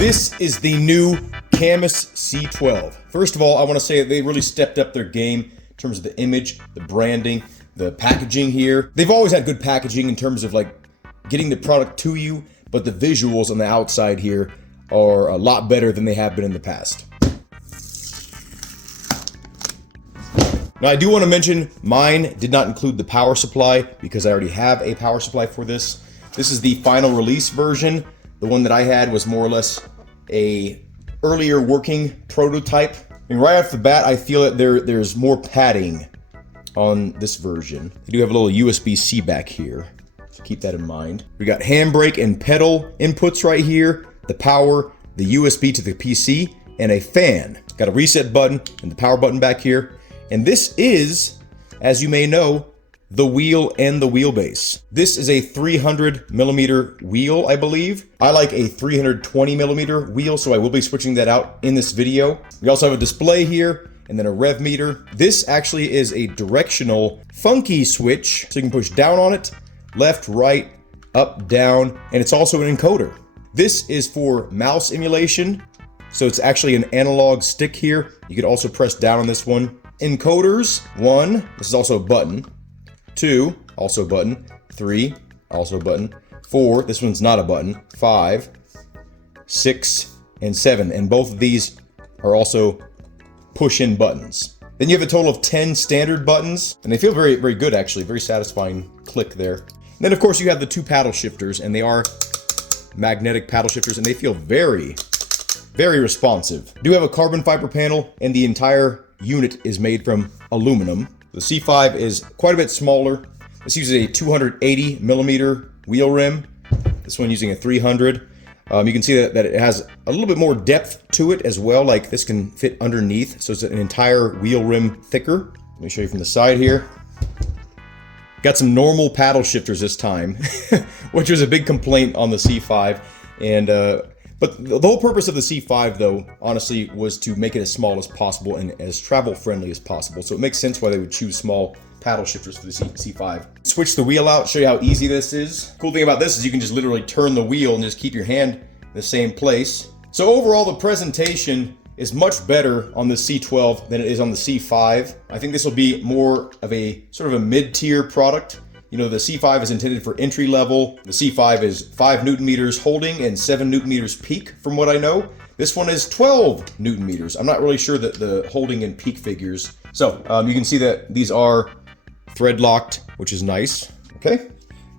This is the new Cammus C12. First of all, I want to say that they really stepped up their game in terms of the image, the branding, the packaging here. They've always had good packaging in terms of like getting the product to you, but the visuals on the outside here are a lot better than they have been in the past. Now I do want to mention mine did not include the power supply because I already have a power supply for this. This is the final release version. The one that I had was more or less a earlier working prototype. And right off the bat, I feel that there's more padding on this version. They do have a little USB-C back here, so keep that in mind. We got handbrake and pedal inputs right here, the power, the USB to the PC, and a fan. Got a reset button and the power button back here. And this is, as you may know, the wheel and the wheelbase. This is a 300 millimeter wheel, I believe. I like a 320 millimeter wheel, so I will be switching that out in this video. We also have a display here and then a rev meter. This actually is a directional funky switch, so you can push down on it, left, right, up, down, and it's also an encoder. This is for mouse emulation, so it's actually an analog stick here. You could also press down on this one. Encoders, 1, this is also a button. 2, also a button. 3, also a button. 4, this one's not a button. 5, 6, and 7. And both of these are also push-in buttons. Then you have a total of 10 standard buttons, and they feel very, very good actually. Very satisfying click there. And then of course you have the 2 paddle shifters, and they are magnetic paddle shifters, and they feel very, very responsive. Do have a carbon fiber panel, and the entire unit is made from aluminum. The C5 is quite a bit smaller. This uses a 280 millimeter wheel rim. This one using a 300. You can see that it has a little bit more depth to it as well. Like this can fit underneath, so it's an entire wheel rim thicker. Let me show you from the side here. Got some normal paddle shifters this time, which was a big complaint on the C5. But the whole purpose of the C5, though, honestly, was to make it as small as possible and as travel-friendly as possible. So it makes sense why they would choose small paddle shifters for the C5. Switch the wheel out, show you how easy this is. Cool thing about this is you can just literally turn the wheel and just keep your hand in the same place. So overall, the presentation is much better on the C12 than it is on the C5. I think this will be more of a sort of a mid-tier product. You know, the C5 is intended for entry level. The C5 is 5 Newton meters holding and 7 Newton meters peak, from what I know. This one is 12 Newton meters. I'm not really sure that the holding and peak figures. So you can see that these are thread locked, which is nice. Okay.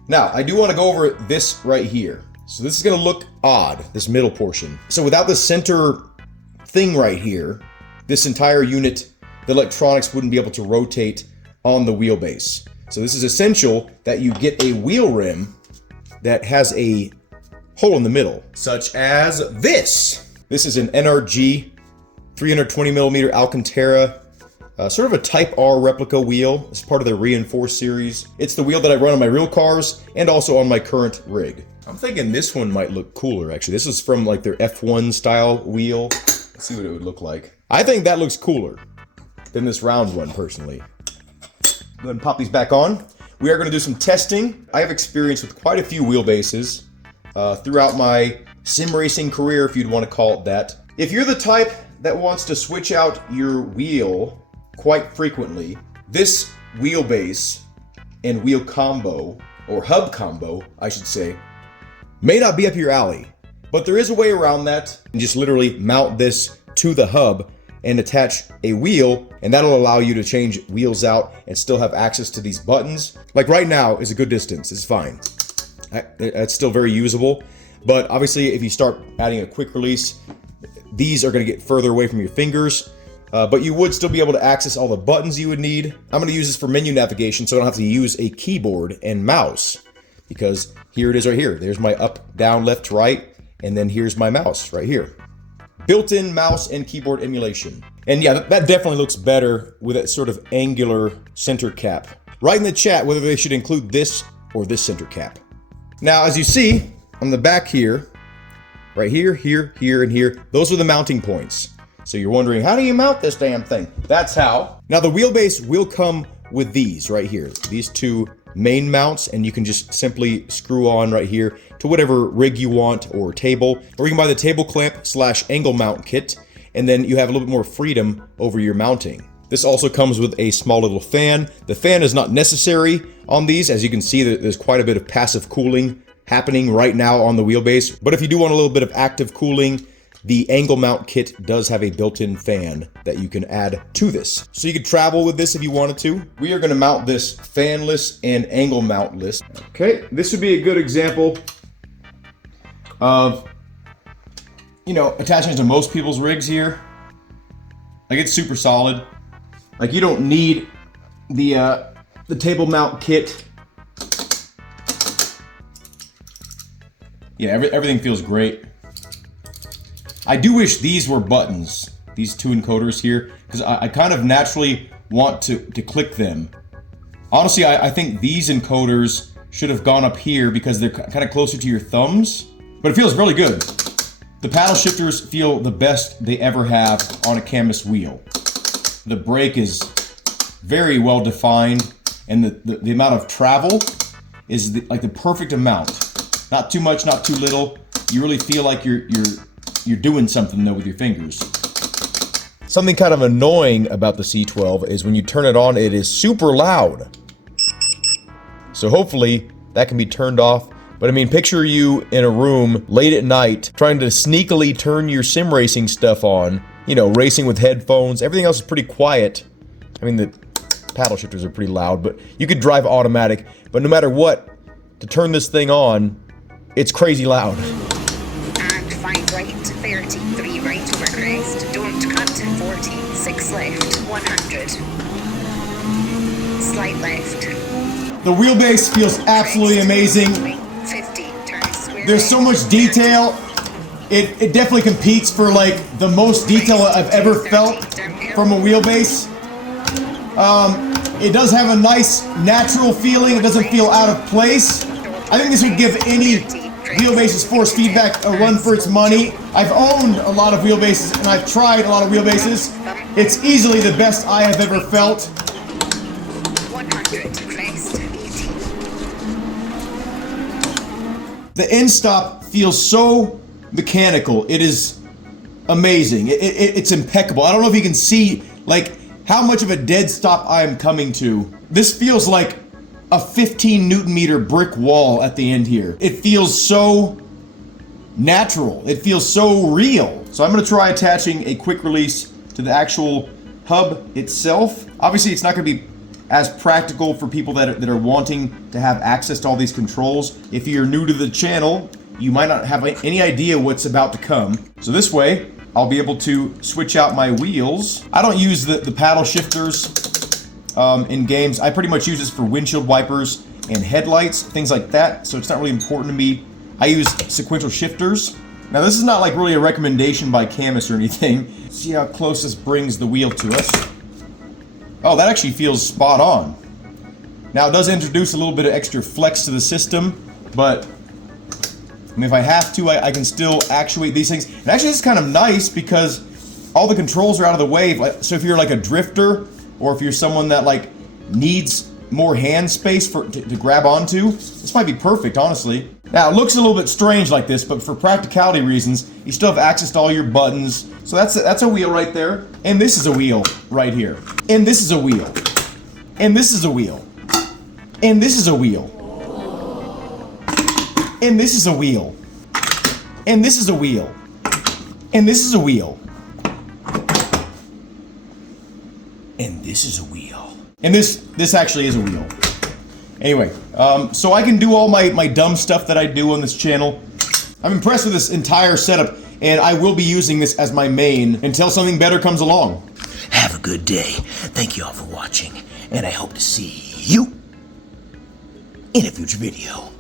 Now I do want to go over this right here. So this is going to look odd, this middle portion. So without the center thing right here, this entire unit, the electronics wouldn't be able to rotate on the wheelbase. So this is essential that you get a wheel rim that has a hole in the middle, such as this. This is an NRG 320 millimeter Alcantara, sort of a Type R replica wheel. It's part of the Reinforced series. It's the wheel that I run on my real cars and also on my current rig. I'm thinking this one might look cooler, actually. This is from like their F1 style wheel. Let's see what it would look like. I think that looks cooler than this round one, personally. Go ahead and pop these back on. We are going to do some testing. I have experience with quite a few wheelbases throughout my sim racing career, if you'd want to call it that. If you're the type that wants to switch out your wheel quite frequently, this wheelbase and wheel combo, or hub combo, I should say, may not be up your alley. But there is a way around that. You just literally mount this to the hub and attach a wheel, and that'll allow you to change wheels out and still have access to these buttons. Like right now is a good distance, it's fine. That's still very usable, but obviously if you start adding a quick release, these are gonna get further away from your fingers, but you would still be able to access all the buttons you would need. I'm gonna use this for menu navigation so I don't have to use a keyboard and mouse, because here it is right here. There's my up, down, left, right, and then here's my mouse right here. Built-in mouse and keyboard emulation. And yeah, that definitely looks better with that sort of angular center cap. Write in the chat whether they should include this or this center cap. Now, as you see on the back here, right here, here, here, and here, those are the mounting points. So you're wondering, how do you mount this damn thing? That's how. Now the wheelbase will come with these right here. These 2 main mounts, and you can just simply screw on right here to whatever rig you want or table, or you can buy the table clamp / angle mount kit, and then you have a little bit more freedom over your mounting. This also comes with a small little fan. The fan is not necessary on these. As you can see, there's quite a bit of passive cooling happening right now on the wheelbase. But if you do want a little bit of active cooling, the angle mount kit does have a built-in fan that you can add to this. So you could travel with this if you wanted to. We are gonna mount this fanless and angle mountless. Okay, this would be a good example of, you know, attaching to most people's rigs here. Like, it's super solid. Like, you don't need the table mount kit. Yeah, everything feels great. I do wish these were buttons, these two encoders here, because I kind of naturally want to click them. Honestly, I think these encoders should have gone up here because they're kind of closer to your thumbs, but it feels really good. The paddle shifters feel the best they ever have on a Cammus wheel. The brake is very well defined, and the amount of travel is like the perfect amount. Not too much, not too little. You really feel like you're doing something though with your fingers. Something kind of annoying about the C12 is when you turn it on, it is super loud. So hopefully that can be turned off. But I mean, picture you in a room late at night trying to sneakily turn your sim racing stuff on, you know, racing with headphones. Everything else is pretty quiet. I mean, the paddle shifters are pretty loud, but you could drive automatic. But no matter what, to turn this thing on, it's crazy loud. And 5 right, 30, 3 right over crest, don't cut, 40, 6 left, 100, slide left. The wheelbase feels absolutely amazing. 50, turn square. There's so much detail. It definitely competes for like the most detail I've ever felt from a wheelbase. It does have a nice natural feeling. It doesn't feel out of place. I think this would give any wheelbase's force feedback a run for its money. I've owned a lot of wheelbases and I've tried a lot of wheelbases. It's easily the best I have ever felt. 100, crest, 80. The end stop feels so mechanical. It is amazing. It's impeccable. I don't know if you can see like how much of a dead stop I am coming to. This feels like a 15 Newton meter brick wall at the end here. It feels so natural. It feels so real. So I'm gonna try attaching a quick release to the actual hub itself. Obviously, it's not gonna be as practical for people that are wanting to have access to all these controls. If you're new to the channel, you might not have any idea what's about to come. So this way, I'll be able to switch out my wheels. I don't use the paddle shifters in games. I pretty much use this for windshield wipers and headlights, things like that, so it's not really important to me. I use sequential shifters. Now this is not like really a recommendation by Cammus or anything. See how close this brings the wheel to us. Oh, that actually feels spot on. Now it does introduce a little bit of extra flex to the system, but I mean, if I have to, I can still actuate these things. And actually, this is kind of nice because all the controls are out of the way. So if you're like a drifter, or if you're someone that like needs more hand space to grab onto, this might be perfect, honestly. Now, it looks a little bit strange like this, but for practicality reasons, you still have access to all your buttons. So that's a wheel right there. And this is a wheel right here. And this is a wheel. And this is a wheel. And this is a wheel. And this is a wheel. And this is a wheel. And this is a wheel. And this is a wheel. And this actually is a wheel. Anyway, so I can do all my dumb stuff that I do on this channel. I'm impressed with this entire setup, and I will be using this as my main until something better comes along. Have a good day. Thank you all for watching, and I hope to see you in a future video.